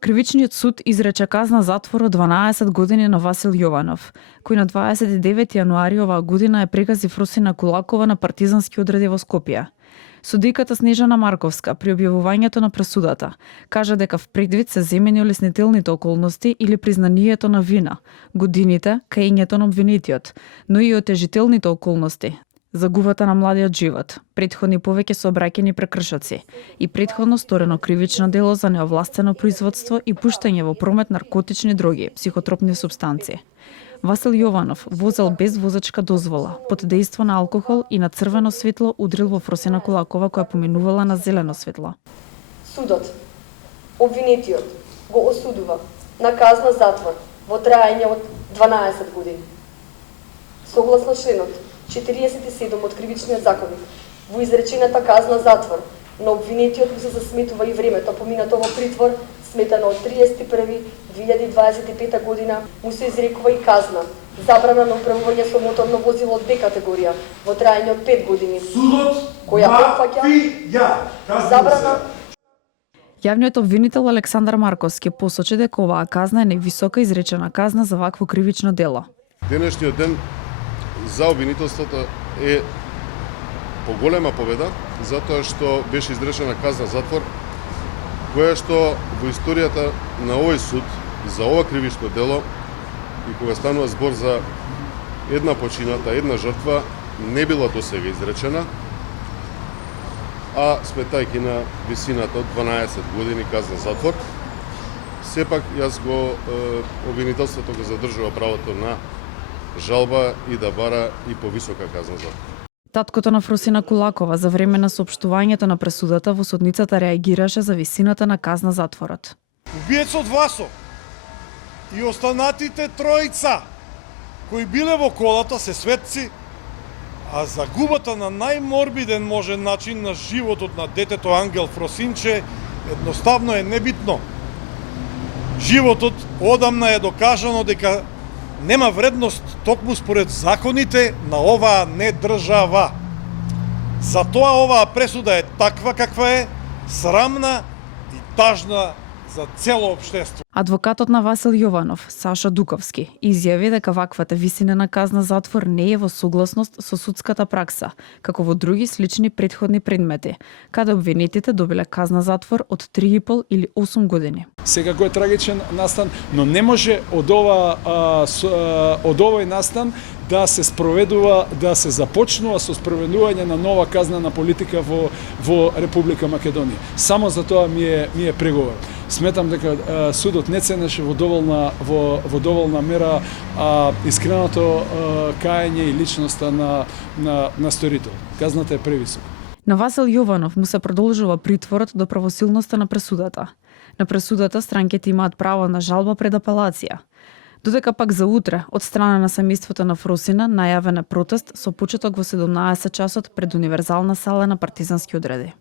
Кривичниот суд изрече казна затвор од 12 години на Васил Јованов, кој на 29 јануари оваа година е прегази Фросина Кулакова на партизански одреди во Скопје. Судиката Снежана Марковска при објавувањето на пресудата кажа дека в предвид се земени олеснителните околности или признанието на вина, годините, каењето на обвинетиот, но и отежителните околности, загубата на младиот живот, претходни повеќе сообраќајни прекршоци и претходно сторено кривично дело за неовластено производство и пуштање во промет наркотични дроги, психотропни супстанции. Васил Јованов возел без возачка дозвола, под дејство на алкохол и на црвено светло удрил во Фросина Кулакова која поминувала на зелено светло. Судот, обвинетиот, го осудува на казна затвор во траење од 12 години. Согласно членот 47 од Кривичниот законник, во изречената казна затвор на обвинетиот му се засметува и времето поминато во притвор, сметано од 31.2025 година, му се изрекува и казна забрана на управување со моторно возило од Б категорија во траење од 5 години. Судот која опфаќа забрана. Јавниот обвинител Александар Марковски посочи дека оваа казна е највисока изречена казна за вакво кривично дело. Денешниот ден за обвинителството е поголема победа, затоа што беше изречена казна затвор, која што во историјата на овој суд за ова кривично дело и кога станува збор за една почината, една жртва, не била досега изречена, а сметајќи на висината од 12 години казна затвор, сепак јас го обвинителството го задржува правото на жалба и да бара и повисока казна затвор. Таткото на Фросина Кулакова за време на соопштувањето на пресудата во судницата реагираше за висината на казна затворот. Убиецот Васо и останатите тројца кои биле во колата се светци, а загубата на најморбиден можен начин на животот на детето Ангел Фросинче едноставно е небитно. Животот одамна е докажано дека нема вредност токму според законите на оваа недржава. Затоа оваа пресуда е таква каква е, срамна и тажна за цело општество. Адвокатот на Васил Јованов, Саша Дуковски, изјави дека ваквата висинена казна затвор не е во согласност со судската пракса, како во други слични претходни предмети, каде обвинетите добиле казна затвор од 3,5 или 8 години. Секако е трагичен настан, но не може од овој настан да се спроведува, да се започнува со спроведување на нова казнена политика во Република Македонија. Само за тоа ми е преговор. Сметам дека судот не ценеше во доволна мера искреното каење и личноста на сторител. Казната е превисока. На Васил Јованов му се продолжува притворот до правосилноста на пресудата. На пресудата странките имаат право на жалба пред апелација. Додека пак за утре, од страна на семејството на Фросина, најавен е протест со почеток во 17 часот пред универзална сала на партизански одреди.